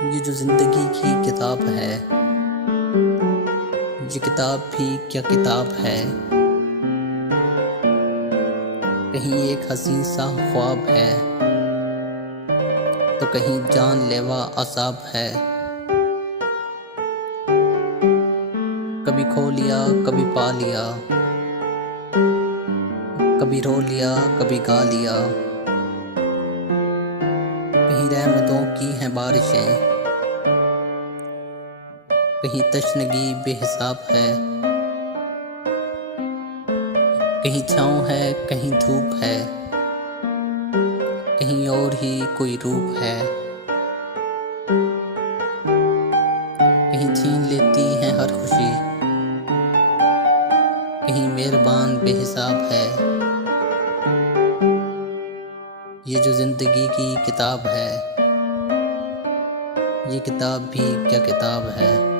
ये जो जिंदगी की किताब है, ये किताब भी क्या किताब है। कहीं एक हसीन सा ख्वाब है, तो कहीं जानलेवा अज़ाब है। कभी खो लिया कभी पा लिया, कभी रो लिया कभी गा लिया। कहीं रहमतों की हैं बारिशें, कहीं तशनगी बेहिसाब है। कहीं छाँव है कहीं धूप है, कहीं और ही कोई रूप है। कहीं छीन लेती है हर खुशी, कहीं मेहरबान बेहिसाब है। ये जो जिंदगी की किताब है, ये किताब भी क्या किताब है।